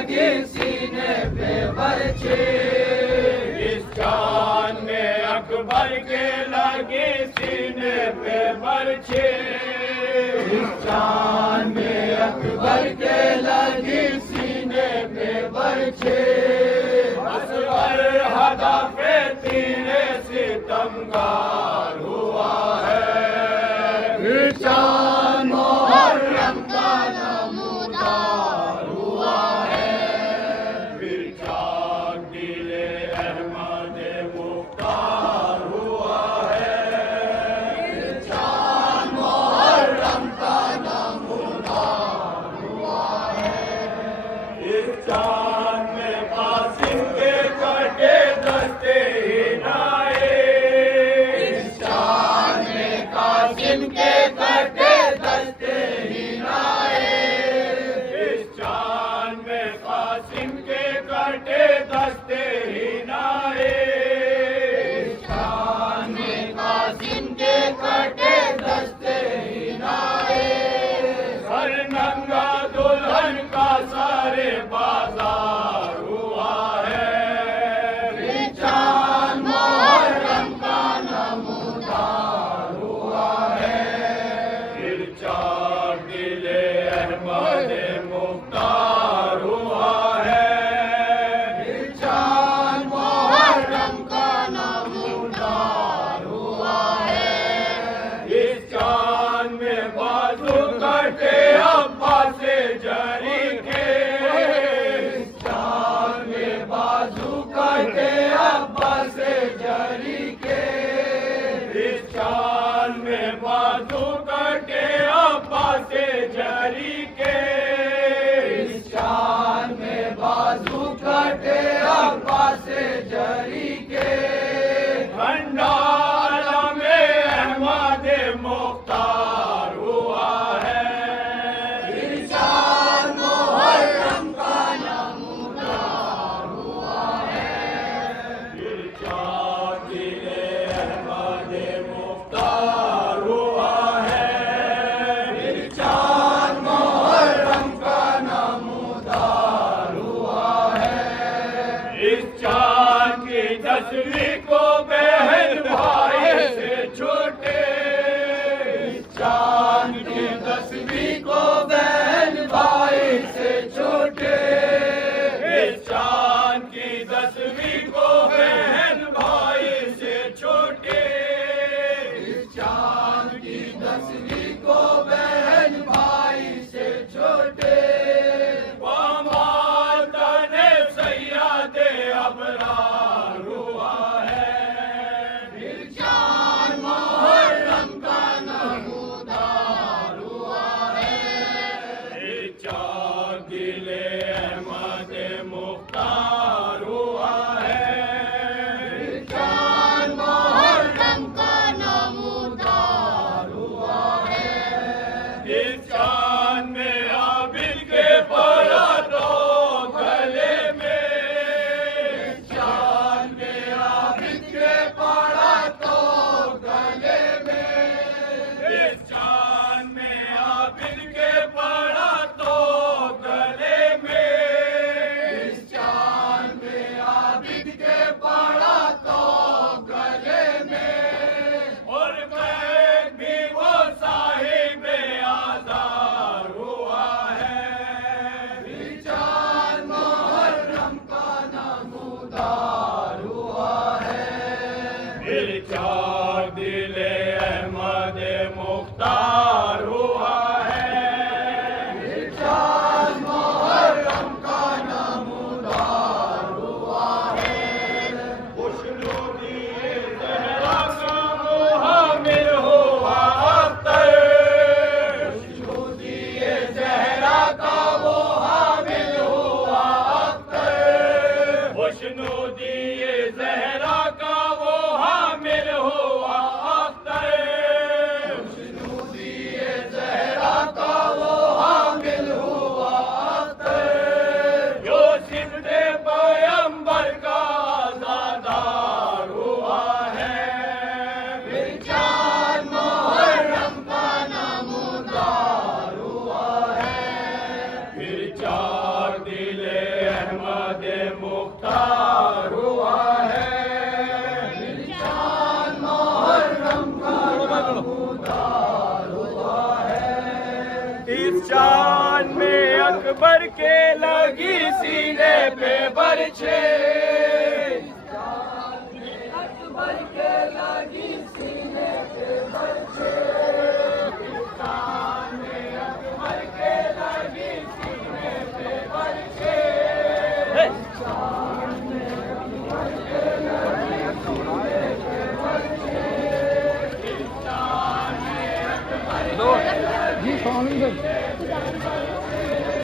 लगी सीने पे बरछी। इस चांद में अकबर के लगी सीने पे बरछी। इस चांद में अकबर के लगी सीने पे बरछी। असगर हदफ पे तीरे सितमगार हुआ है। इस चांद मुहर्रम का नमूदार हुआ है। फिर चाक दिले अहमद मुख्तार हुआ है। इस चांद मुहर्रम का नमूदार हुआ है। इस चांद में कासिम के कटे दस्ते हिनाए। इस चांद में कासिम के कटे चांद में अकबर के लगी सीने पे बरछे अकबर के लगी सीने पे बरछे चांद में अकबर के लगी सीने पे बरछे चांद में अकबर के लगी सीने पे बरछे चांद में अकबर के लगी